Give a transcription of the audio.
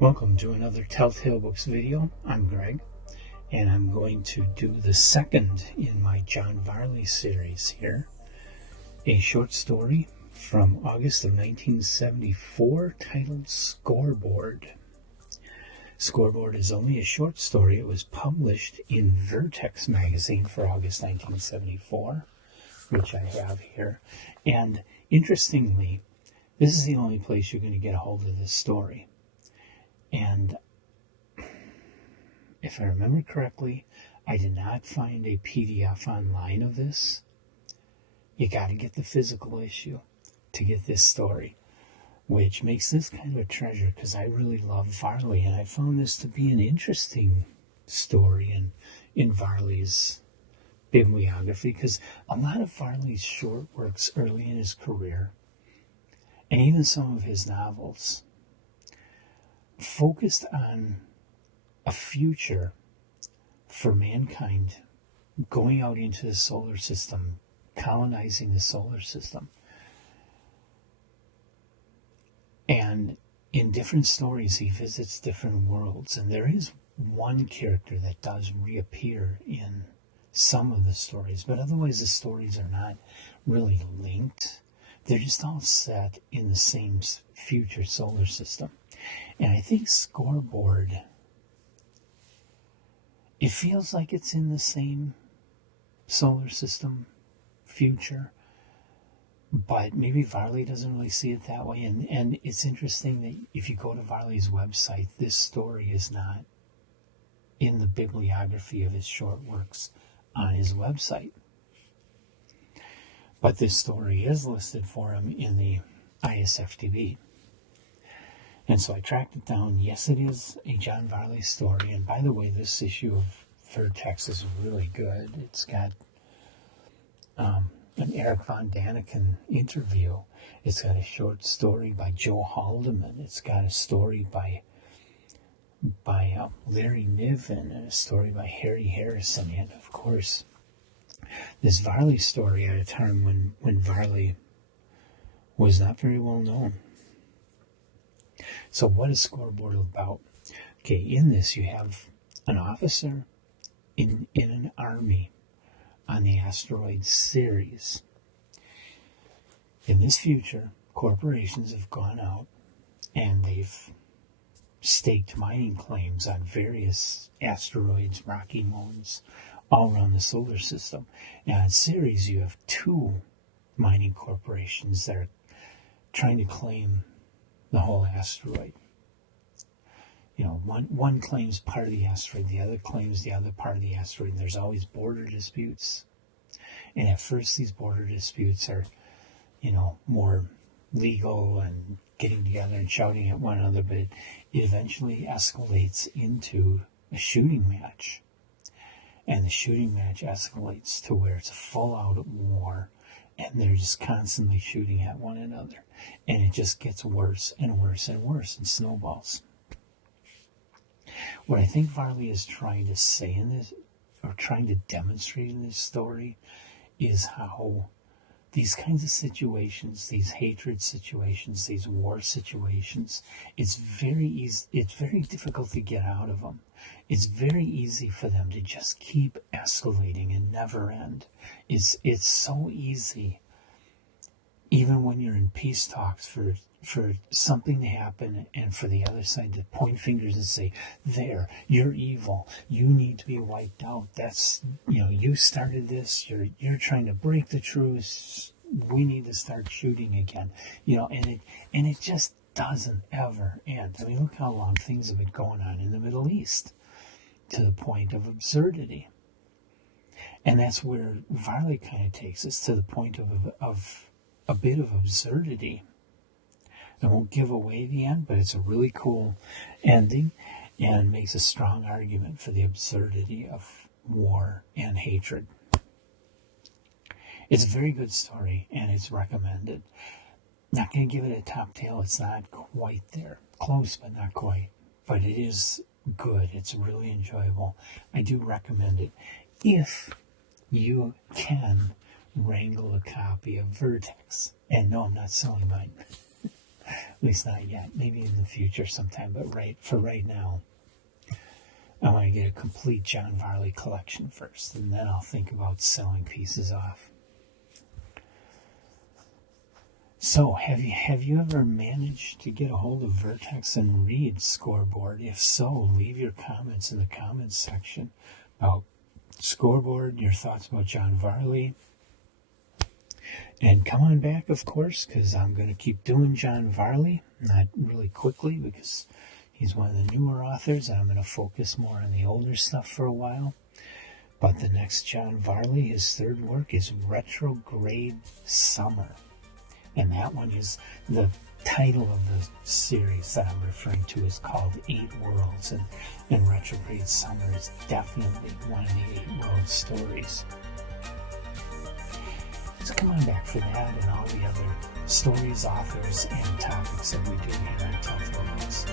Welcome to another Telltale Books video. I'm Greg, and I'm going to do the second in my John Varley series here. A short story from August of 1974 titled Scoreboard. Scoreboard is only a short story. It was published in Vertex magazine for August 1974, which I have here. And interestingly, this is the only place you're going to get a hold of this story. And if I remember correctly, I did not find a PDF online of this. You got to get the physical issue to get this story, which makes this kind of a treasure because I really love Varley, and I found this to be an interesting story in Varley's bibliography, because a lot of Varley's short works early in his career, and even some of his novels, focused on a future for mankind going out into the solar system, colonizing the solar system. And in different stories, he visits different worlds. And there is one character that does reappear in some of the stories, but otherwise the stories are not really linked. They're just all set in the same future solar system. And I think Scoreboard, it feels like it's in the same solar system future, but maybe Varley doesn't really see it that way. And it's interesting that if you go to Varley's website, this story is not in the bibliography of his short works on his website. But this story is listed for him in the ISFDB. And so I tracked it down. Yes, it is a John Varley story. And by the way, this issue of Vertex is really good. It's got an Eric von Daniken interview. It's got a short story by Joe Haldeman. It's got a story by Larry Niven, and a story by Harry Harrison. And of course, this Varley story at a time when Varley was not very well known. So what is Scoreboard about? Okay, in this you have an officer in an army on the asteroid Ceres. In this future, corporations have gone out and they've staked mining claims on various asteroids, rocky moons, all around the solar system. And on Ceres, you have two mining corporations that are trying to claim the whole asteroid. You know, one claims part of the asteroid, the other claims the other part of the asteroid, and there's always border disputes. And at first these border disputes are, more legal and getting together and shouting at one another, but it eventually escalates into a shooting match. And the shooting match escalates to where it's a full-out war, and they're just constantly shooting at one another. And it just gets worse and worse and worse and snowballs. What I think Varley is trying to say in this, or trying to demonstrate in this story, is how these kinds of situations, these hatred situations, these war situations, it's very easy, it's very difficult to get out of them. It's very easy for them to just keep escalating and never end. It's so easy, even when you're in peace talks, for something to happen and for the other side to point fingers and say, there, you're evil, you need to be wiped out, that's, you started this, you're trying to break the truce, we need to start shooting again, and it just doesn't ever end. I mean, look how long things have been going on in the Middle East, to the point of absurdity. And that's where Varley kind of takes us, to the point of a bit of absurdity. I won't give away the end, but it's a really cool ending and makes a strong argument for the absurdity of war and hatred. It's a very good story, and it's recommended. Not going to give it a top tail. It's not quite there. Close, but not quite. But it is good. It's really enjoyable. I do recommend it if you can wrangle a copy of Vertex. And no, I'm not selling mine. At least not yet. Maybe in the future sometime, but for right now, I want to get a complete John Varley collection first, and then I'll think about selling pieces off. So, have you ever managed to get a hold of Vertex and read Scoreboard? If so, leave your comments in the comments section about Scoreboard, your thoughts about John Varley. And come on back, of course, because I'm going to keep doing John Varley, not really quickly, because he's one of the newer authors, and I'm going to focus more on the older stuff for a while. But the next John Varley, his third work, is Retrograde Summer. And that one is the title of the series that I'm referring to is called 8 Worlds. And Retrograde Summer is definitely one of the 8 World stories. So come on back for that and all the other stories, authors, and topics that we do here on Telltale Books.